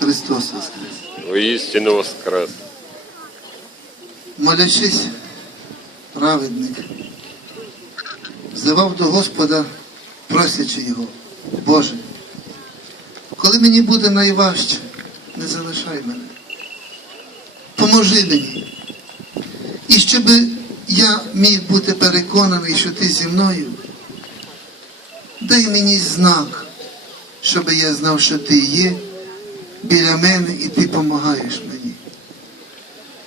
Христос Воскрес! Воістину воскрес. Молячись, праведник, взивав до Господа, просячи його, Боже, коли мені буде найважче, не залишай мене. Поможи мені. І щоб я міг бути переконаний, що ти зі мною, дай мені знак, щоб я знав, що ти є біля мене і ти допомагаєш мені.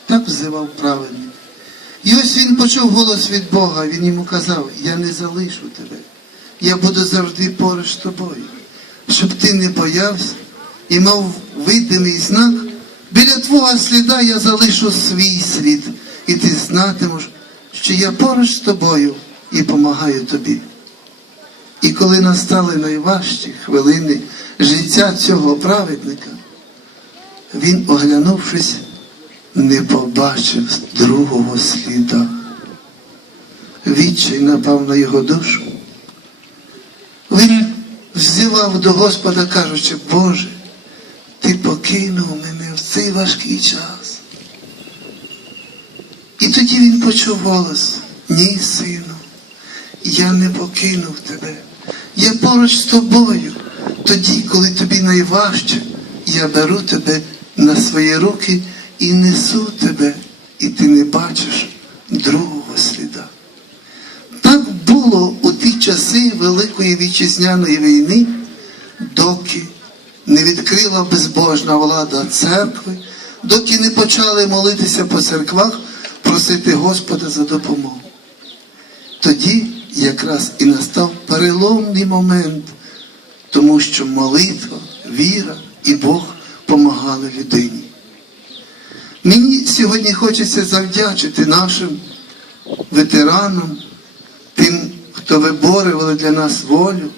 Так взивав праведник. І ось він почув голос від Бога, він йому казав, я не залишу тебе, я буду завжди поруч з тобою, щоб ти не боявся і мав видимий знак, біля твого сліда я залишу свій слід, і ти знатимеш, що я поруч з тобою і допомагаю тобі. І коли настали найважчі хвилини життя цього праведника, він, оглянувшись, не побачив другого сліда. Відчай напав на його душу. Він взивав до Господа, кажучи, Боже, ти покинув мене в цей важкий час. І тоді він почув голос, ні, сину, я не покинув тебе. Я поруч з тобою. Тоді, коли тобі найважче, я беру тебе на свої руки і несу тебе, і ти не бачиш другого сліда. Так було у ті часи Великої вітчизняної війни, доки не відкрила безбожна влада церкви, доки не почали молитися по церквах, просити Господа за допомогу. Тоді якраз і настав переломний момент, тому що молитва, віра і Бог помагали людині. Мені сьогодні хочеться завдячити нашим ветеранам, тим, хто виборювали для нас волю,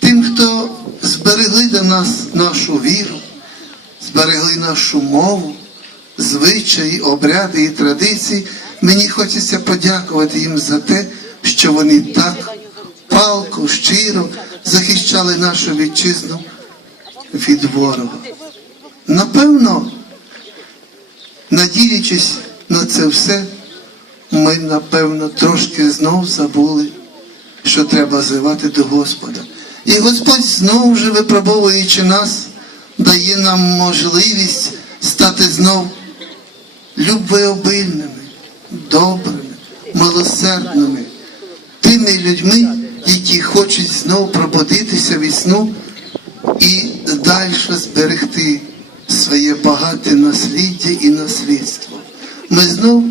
тим, хто зберегли для нас нашу віру, зберегли нашу мову, звичаї, обряди і традиції. Мені хочеться подякувати їм за те, що вони так палко, щиро захищали нашу вітчизну від ворога. Напевно, надіючись на це все, ми, напевно, трошки знов забули, що треба зивати до Господа. І Господь знову же випробовуючи нас, дає нам можливість стати знов любвеобильними, добрими, милосердними, тими людьми, які хочуть знов пробудитися від сну і далі зберегти своє багате насліддя і наслідство. Ми знов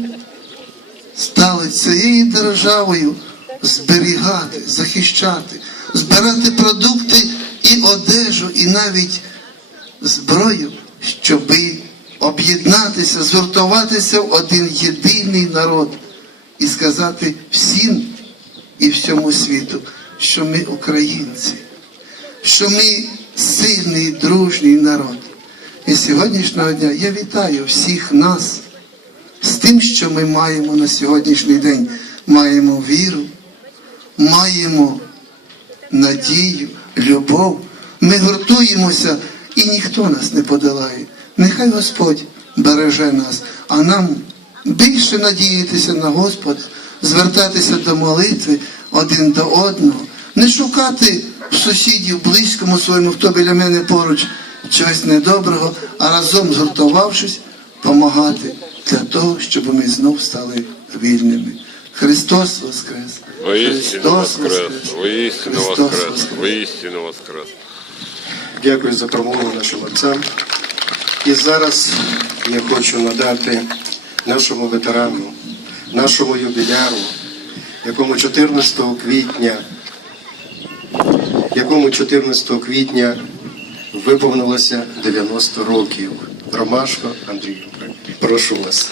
стали цією державою зберігати, захищати, збирати продукти і одежу, і навіть зброю, щоби об'єднатися, згуртуватися в один єдиний народ і сказати всім і всьому світу, що ми українці, що ми сильний, дружній народ. І сьогоднішнього дня я вітаю всіх нас з тим, що ми маємо на сьогоднішній день. Маємо віру, маємо надію, любов. Ми гуртуємося і ніхто нас не подолає. Нехай Господь береже нас, а нам більше надіятися на Господа, звертатися до молитви один до одного, не шукати в сусідів, близькому своєму, хто біля мене поруч чогось недоброго, а разом згуртувавшись, допомагати для того, щоб ми знов стали вільними. Христос Воскрес! Воістину воскрес. Воістину Христос воскрес. Воскрес! Воістину воскрес. Дякую за промову нашим отцям. І зараз я хочу надати нашому ветерану, нашому юбіляру, якому 14 квітня, якому 14 квітня виповнилося 90 років. Ромашко Андрію. Прошу вас.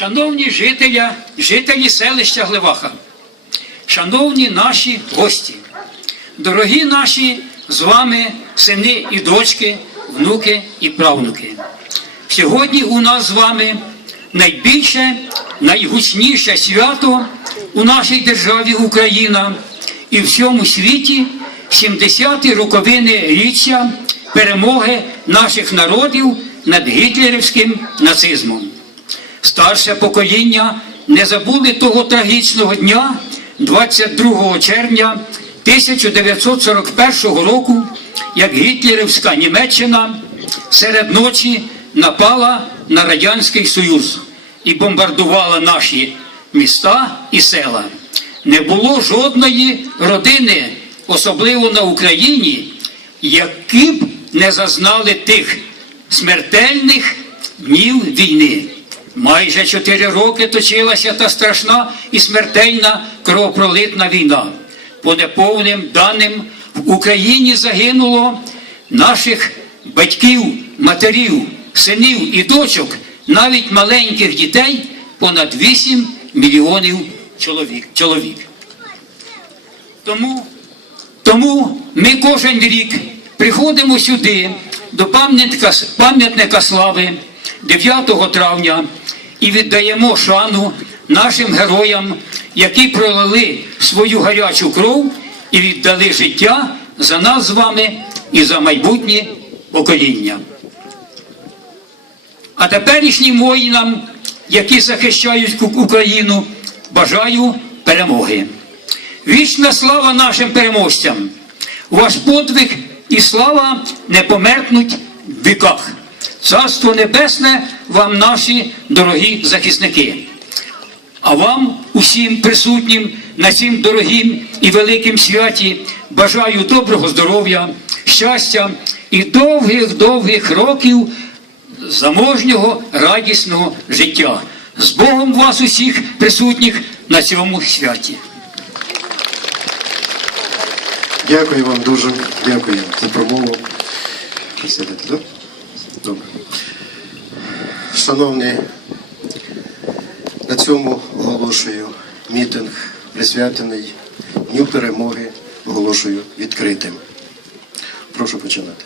Шановні жителі, жителі селища Глеваха, шановні наші гості, дорогі наші з вами сини і дочки, внуки і правнуки. Сьогодні у нас з вами найбільше, найгучніше свято у нашій державі Україна і всьому світі 70-ті роковини річчя перемоги наших народів над гітлерівським нацизмом. Старше покоління не забули того трагічного дня, 22 червня 1941 року, як гітлерівська Німеччина серед ночі напала на Радянський Союз і бомбардувала наші міста і села. Не було жодної родини, особливо на Україні, які б не зазнали тих смертельних днів війни. Майже чотири роки точилася та страшна і смертельна кровопролитна війна. По неповним даним в Україні загинуло наших батьків, матерів, синів і дочок, навіть маленьких дітей понад 8 мільйонів чоловік. чоловік. Тому тому ми кожен рік приходимо сюди до пам'ятника, пам'ятника слави 9 травня і віддаємо шану нашим героям, які пролили свою гарячу кров і віддали життя за нас з вами і за майбутнє покоління. А теперішнім воїнам, які захищають Україну, бажаю перемоги. Вічна слава нашим переможцям! Ваш подвиг і слава не померкнуть в віках. Царство Небесне вам наші дорогі захисники. А вам, усім присутнім на цім дорогім і великим святі, бажаю доброго здоров'я, щастя і довгих-довгих років заможнього радісного життя. З Богом вас усіх присутніх на цьому святі. Дякую вам дуже. Дякую за промову. Добре. Шановні, на цьому оголошую мітинг, присвячений Дню перемоги, оголошую відкритим. Прошу починати.